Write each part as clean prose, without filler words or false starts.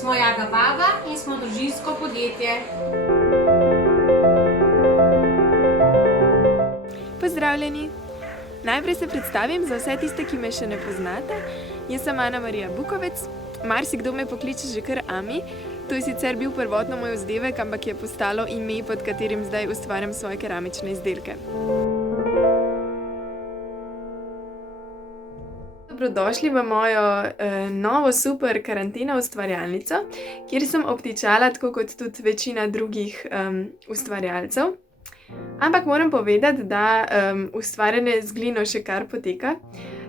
Smo Jaga Baba in smo družinsko podjetje. Pozdravljeni! Najprej se predstavim za vse tiste, ki me še ne poznate. Jaz sem Ana Marija Bukovec, marsikdo me pokliče že kar Ami. To je sicer bil prvotno moj vzdevek, ampak je postalo ime, pod katerim zdaj ustvarjam svoje keramične izdelke. Dobrodošli v mojo novo super karantena ustvarjalnico, kjer sem obtičala tako kot tudi večina drugih ustvarjalcev. Ampak moram povedati, da ustvarjanje z glino še kar poteka,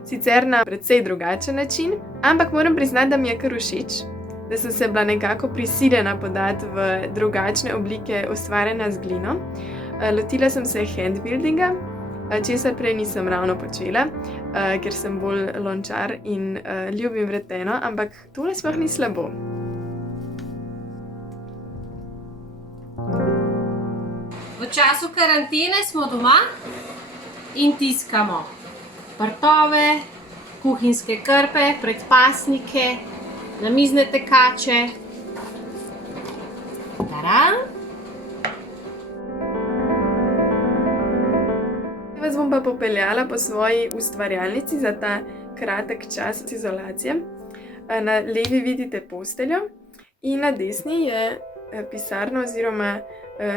sicer na precej drugačen način, ampak moram priznati, da mi je kar všeč, da sem se bila nekako prisiljena podati v drugačne oblike ustvarjanja z glino. Lotila sem se handbuildinga, česar prej nisem ravno počela, ker sem bolj lončar in ljubim vreteno, ampak tole sploh ni slabo. V času karantene smo doma in tiskamo vrtove, kuhinjske krpe, predpasnike, namizne tekače. Taran! Vas bom pa popeljala po svoji ustvarjalnici za ta kratek čas izolacije. Na levi vidite posteljo in na desni je pisarna oziroma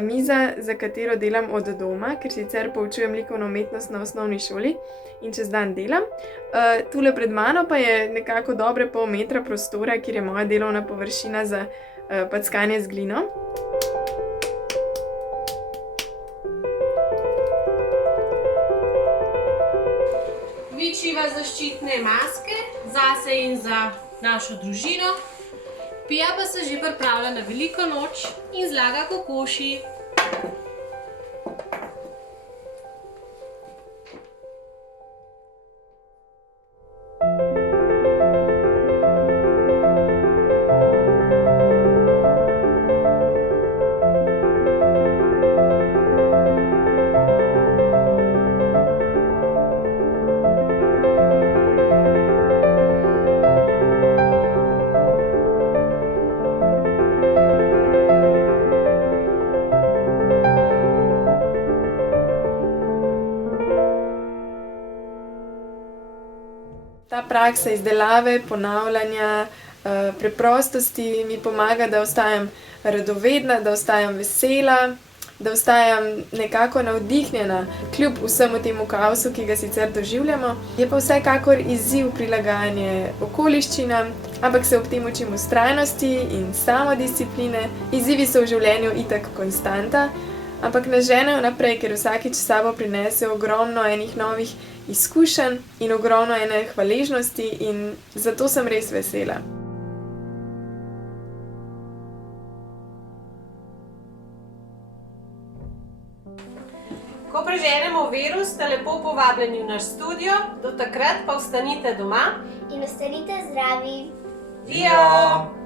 miza, za katero delam od doma, ker sicer poučujem likovno umetnost na osnovni šoli in čez dan delam. Tule pred mano pa je nekako dobre pol metra prostora, kjer je moja delovna površina za packanje z glino. Vičiva zaščitne maske zase in za našo družino. Pija pa se že pripravlja na veliko noč in zlaga kokoši. Ta praksa izdelave, ponavljanja, preprostosti mi pomaga, da ostajam radovedna, da ostajam vesela, da ostajam nekako navdihnjena kljub vsemu temu kaosu, ki ga sicer doživljamo. Je pa vsekakor izziv prilagajanje okoliščinam, ampak se ob tem učim vztrajnosti in samodiscipline. Izzivi so v življenju itak konstanta, ampak nas ženejo naprej, ker vsakič s sabo prinese ogromno enih novih izkušenj in ogromno ene hvaležnosti in zato sem res vesela. Ko preženemo virus, ste lepo povabljeni v naš studio, do takrat pa ostanite doma in ostanite zdravi. Vijo!